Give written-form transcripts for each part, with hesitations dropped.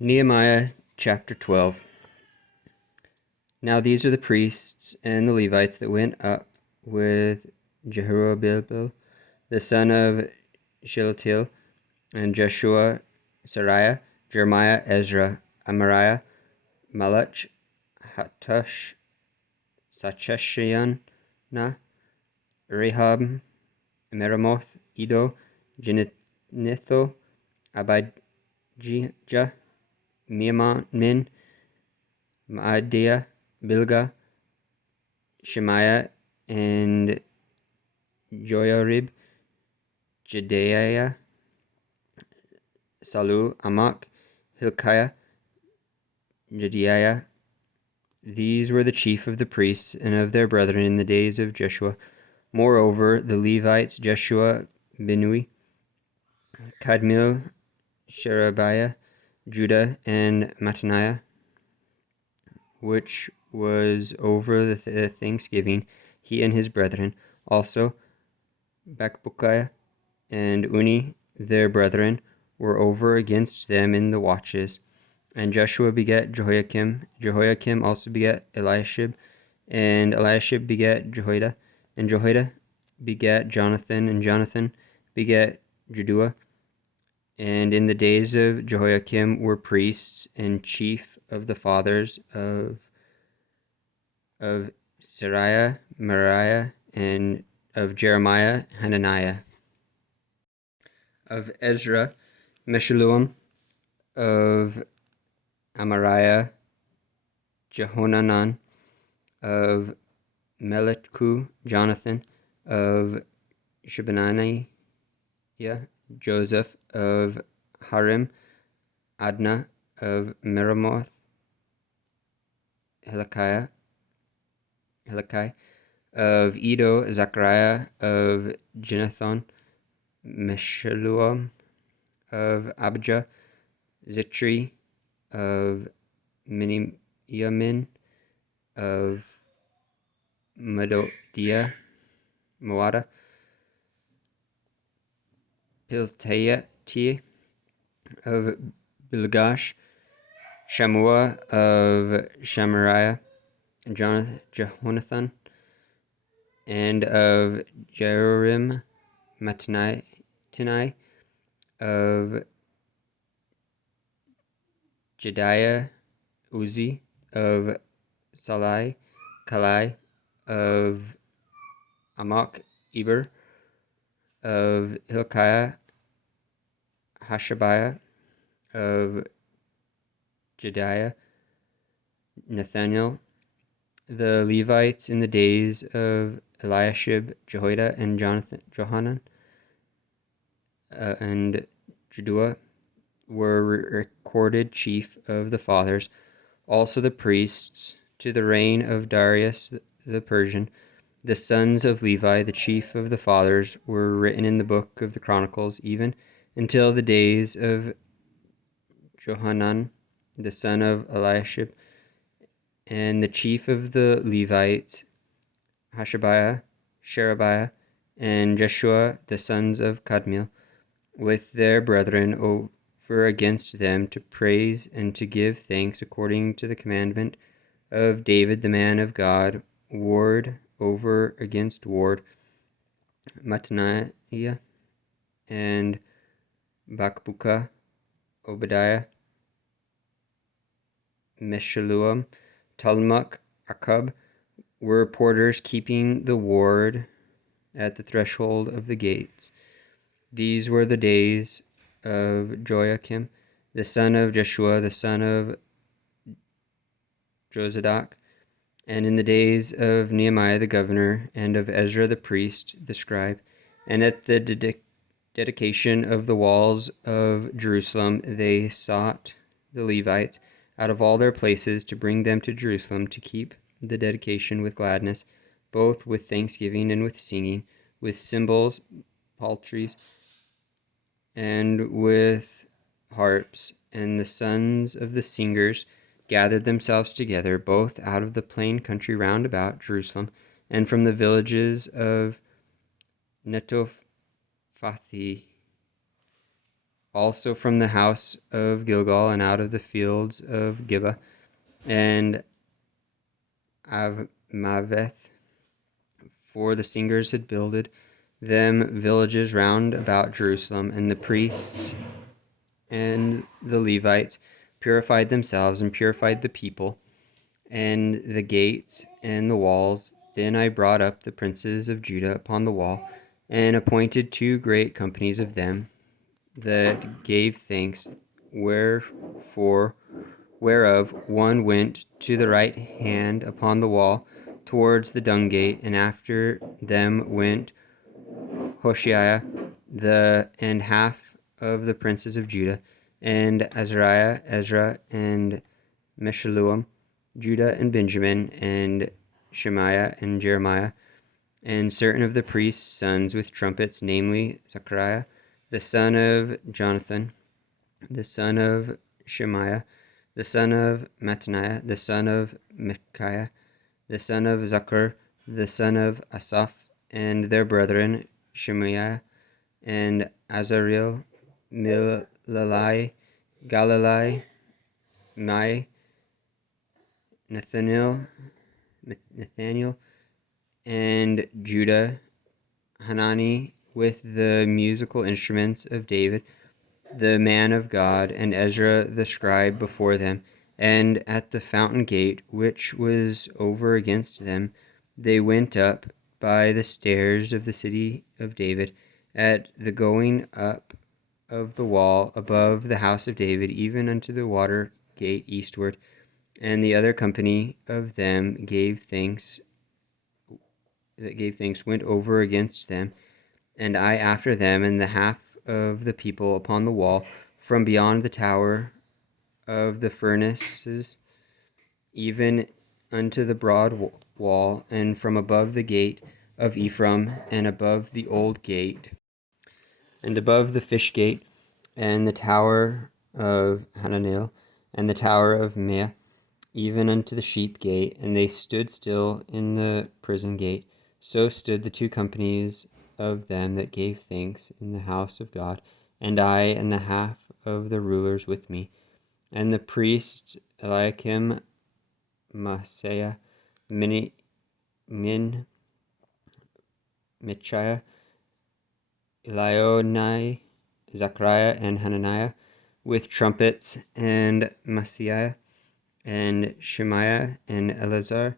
Nehemiah chapter 12. Now these are the priests and the Levites that went up with Jehoram the son of Shealtiel, and Jeshua, Sariah, Jeremiah, Ezra, Amariah, Malach, Hattush, Sacheshiana, Rehab, Meremoth, Edo, Jenitho, Abijah, Min, Maadiah, Bilgah, Shemaiah, and Joiarib, Jedaiah, Salu, Amok, Hilkiah, Jediaiah. These were the chief of the priests and of their brethren in the days of Jeshua. Moreover, the Levites, Jeshua, Binui, Kadmiel, Sherebiah, Judah, and Mattaniah, which was over the thanksgiving, he and his brethren, also Bakbukiah and Uni, their brethren, were over against them in the watches. And Joshua begat Jehoiakim, Jehoiakim also begat Eliashib, and Eliashib begat Jehoiada, and Jehoiada begat Jonathan, and Jonathan begat Jeduah. And in the days of Jehoiakim were priests and chief of the fathers of Sariah, Meriah, and of Jeremiah, Hananiah, of Ezra, Meshullam, of Amariah, Jehonanan, of Melechku, Jonathan, of Shebaniah, Joseph, of Harim, Adnah, of Meremoth, Hilkiah, of Edo, Zechariah, of Jenathon, Meshullam, of Abijah, Zitri, of Miniamin, of Moada, Piltai, of Bilgash, Shamua, of Shamariah, Jehonathan, and of Jehoram, Mattaniah, of Jediah, Uzi, of Salai, Kalai, of Amok, Eber, of Hilkiah, Hashabiah, of Jediah, Nathaniel, the Levites in the days of Eliashib, Jehoiada, and Johanan, and Jeduah were recorded chief of the fathers. Also the priests, to the reign of Darius the Persian, the sons of Levi, the chief of the fathers, were written in the book of the Chronicles, even until the days of Johanan, the son of Eliashib, and the chief of the Levites, Hashabiah, Sherebiah, and Jeshua, the sons of Kadmiel, with their brethren over against them, to praise and to give thanks according to the commandment of David the man of God, ward over against ward, Mattaniah, and Bakbukiah, Obadiah, Meshullam, Talmuk, Akub, were porters keeping the ward at the threshold of the gates. These were the days of Joiakim, the son of Jeshua, the son of Jozadak, and in the days of Nehemiah the governor, and of Ezra the priest, the scribe, and at the dedication of the walls of Jerusalem, they sought the Levites out of all their places to bring them to Jerusalem to keep the dedication with gladness, both with thanksgiving and with singing, with cymbals, psalteries, and with harps. And the sons of the singers gathered themselves together, both out of the plain country round about Jerusalem, and from the villages of Netophathi, also from the house of Gilgal, and out of the fields of Gibeah, and Avmaveth, for the singers had builded them villages round about Jerusalem, and the priests and the Levites purified themselves and purified the people, and the gates and the walls. Then I brought up the princes of Judah upon the wall, and appointed 2 great companies of them that gave thanks, wherefore whereof one went to the right hand upon the wall towards the dung gate, and after them went Hoshea, and half of the princes of Judah, and Azariah, Ezra, and Meshullam, Judah and Benjamin, and Shemaiah and Jeremiah, and certain of the priests' sons with trumpets, namely Zechariah, the son of Jonathan, the son of Shemaiah, the son of Mattaniah, the son of Micaiah, the son of Zachar, the son of Asaph, and their brethren Shemaiah, and Azareel, Milalai, Galilai, Mai, Nathaniel, and Judah, Hanani, with the musical instruments of David, the man of God, and Ezra the scribe before them. And at the fountain gate, which was over against them, they went up by the stairs of the city of David, at the going up of the wall above the house of David, even unto the water gate eastward. And the other company of them that gave thanks went over against them, and I after them, and the half of the people upon the wall, from beyond the tower of the furnaces, even unto the broad wall, and from above the gate of Ephraim, and above the old gate, and above the fish gate, and the tower of Hananel, and the tower of Mea, even unto the sheep gate, and they stood still in the prison gate. So stood the 2 companies of them that gave thanks in the house of God, and I and the half of the rulers with me, and the priests Eliakim, Maaseiah, Michaiah, Elionai, Zechariah, and Hananiah, with trumpets, and Maaseiah, and Shemaiah, and Eleazar,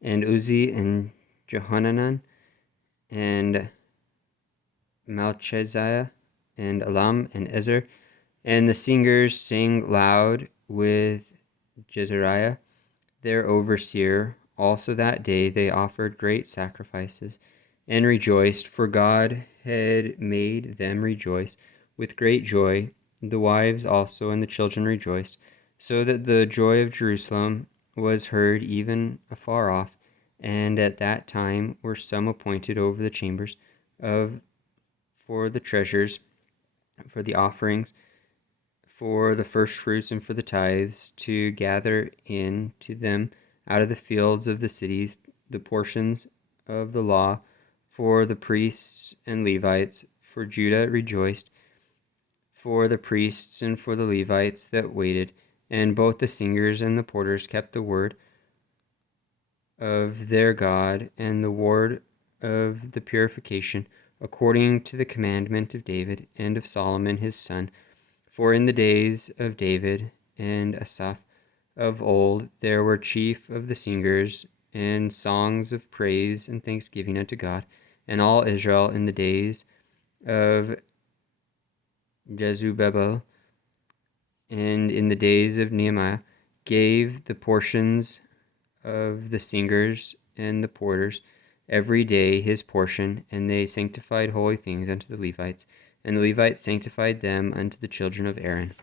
and Uzi, and Johanan, and Malchiziah, and Elam, and Ezer. And the singers sang loud with Jezariah, their overseer. Also that day they offered great sacrifices, and rejoiced, for God had made them rejoice with great joy. The wives also and the children rejoiced, so that the joy of Jerusalem was heard even afar off. And at that time were some appointed over the chambers for the treasures, for the offerings, for the firstfruits, and for the tithes, to gather in to them out of the fields of the cities the portions of the law, for the priests and Levites. For Judah rejoiced, for the priests and for the Levites that waited, and both the singers and the porters kept the word of their God and the word of the purification, according to the commandment of David and of Solomon his son. For in the days of David and Asaph of old there were chief of the singers, and songs of praise and thanksgiving unto God. And all Israel in the days of Jezubabel and in the days of Nehemiah gave the portions of the singers and the porters every day his portion, and they sanctified holy things unto the Levites, and the Levites sanctified them unto the children of Aaron.